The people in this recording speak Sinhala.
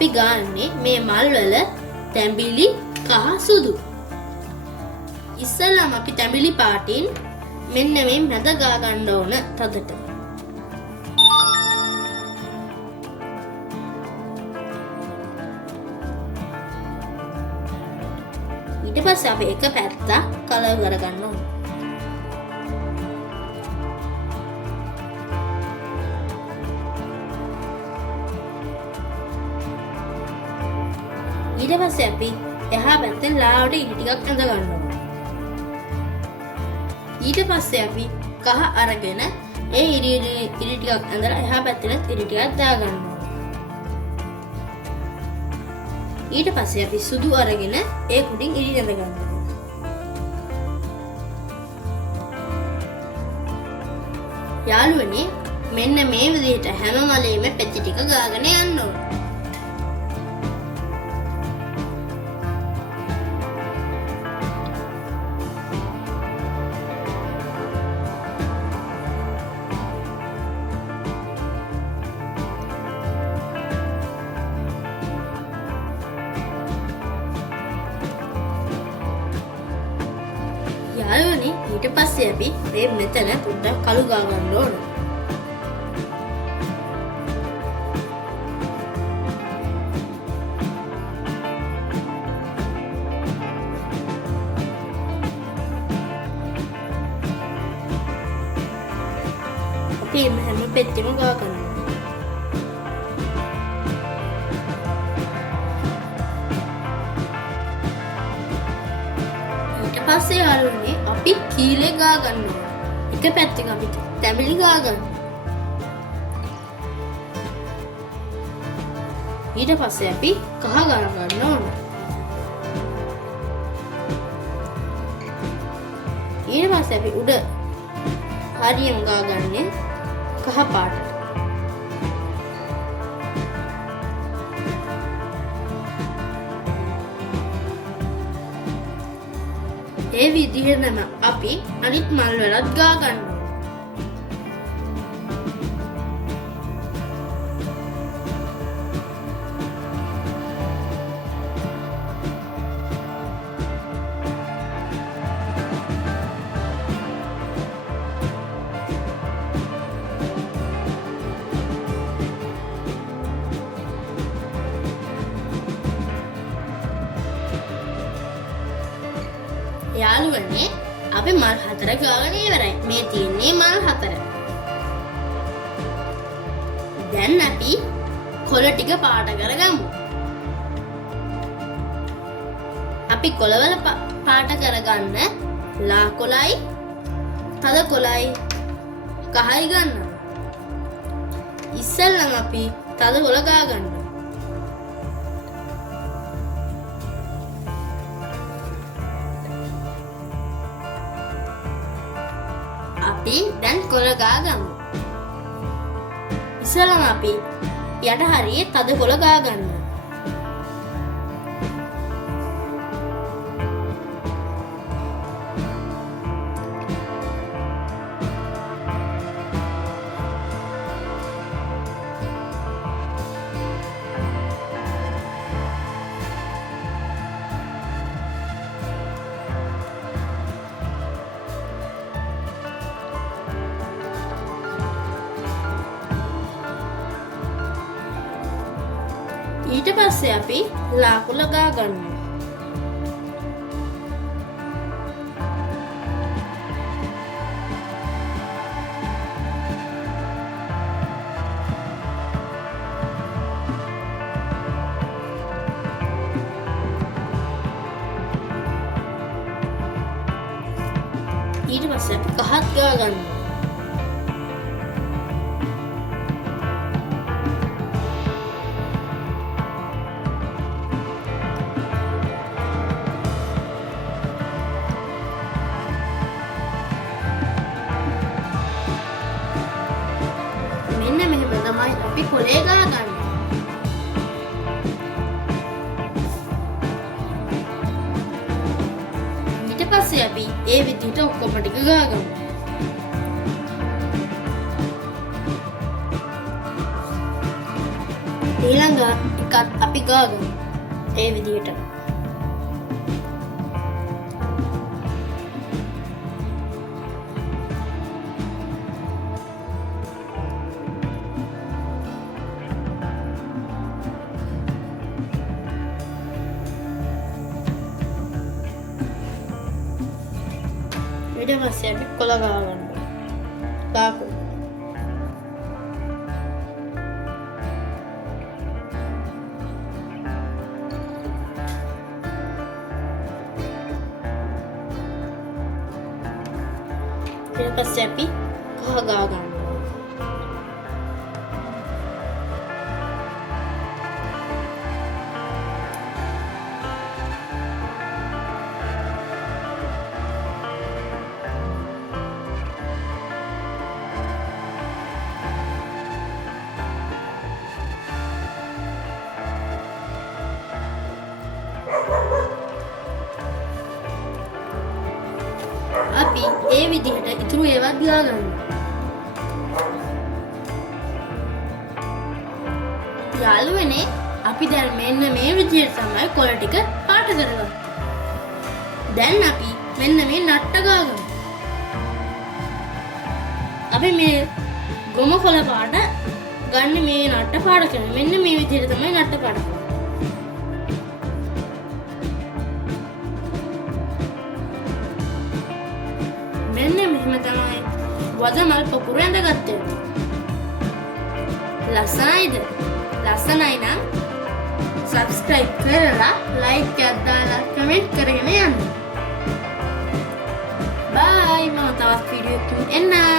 අපි ගාන්නේ මේ මල් වල තැඹිලි කහ සුදු. ඉස්සෙල්ලාම අපි තැඹිලි පාටින් මෙන්න මේ මැද ගා ගන්න ඕන තදට. ඊට පස්සේ අපි එක පැත්තක් කලර් කරගන්න ඕන. ඊට පස්සේ අපි එහා පැත්තෙන් ලාවට ඉරි ටිකක් ඇඳ ගන්න ඕන. ඊට පස්සේ අපි කහ අරගෙන ඒ ඉරි ටිකක් ඇඳලා එහා පැත්තෙන් ඉරි ටිකක් දා ගන්න ඕන. ඊට පස්සේ අපි සුදු අරගෙන ඒ කුඩින් ඉරි ඇඳ ගන්න ඕන. යාළුවනේ මෙන්න මේ විදිහට හැම මලෙම පෙති ටික ගාගෙන යන්න ඕන. යාළුවනේ ඊට පස්සේ අපි මේ මෙතන පොඩ්ඩක් කළු ගා ගන්න ඕන. අපි හැම පෙත්තෙම ගා ගන්නවා. පස්සේ යාළුවනේ අපි කීලේ ගා ගන්නවා. එක පැත්තක අපි තැඹිලි ගා ගන්නවා. ඊට පස්සේ අපි කහ ගා ගන්න ඕන. ඊට පස්සේ අපි උඩ හරියම ගා ගන්නේ කහ පාටට. ඒ විදිහටම අපි අනිත් මල් වලත් ගා ගන්නවා. යාළුවනේ අපි මල් 4 ගාගෙන ඉවරයි. මේ තියෙන්නේ මල් 4. දැන් අපි කොළ ටික පාට කරගමු. අපි කොළවල පාට කරගන්න ලා කොළයි, තද කොළයි, කහයි ගන්නවා. ඉස්සෙල්ලම අපි තද කොළ ගා ගන්නවා. අපි දැන් කොළ ගා ගමු. ඉස්සෙල්ලාම අපි යට හරියේ තද කොළ ගා ගන්නවා. ඊට පස්සේ අපි ලා කොළ ගා ගන්නවා. ඊට පස්සේ අපි කහත් ගා ගන්නවා. තමයි අපි කොලේ ගා ගන්න. ඊට පස්සේ අපි ඒ විදිහට ඔක්කොම ටික ගා ගමු. ඊළඟ ඒකත් අපි ගාගමු ඒ විදිහට. ඊට පස්සේ අපි කොළ ගාගන්න. දාපු ඊට පස්සේ අපි කහ ගාගන්න. අපි ඒ විදිහට ඉතුරු ඒවත් ගාගන්න. යාළුවනේ අපි දැන් මෙන්න මේ විදිහට තමයි කොළ ටික පාට කරගන්නේ. දැන් අපි මෙන්න මේ නට්ට ගාගමු. අපි මේ ගොම කොළ පාට ගන්න මේ නට්ට පාට කරන්නේ. මෙන්න මේ විදිහට තමයි නට්ට පාට කරන්නේ. මෙන්න මෙහෙම තමයි වදමල් පොකුර ඇඳගත්තේ. ලස්සනයිද? ලස්සනයි නම් subscribe කරලා like එකක් දාලා comment කරගෙන යන්න. bye මම තවත් වීඩියෝ එකකින් එන්නම්.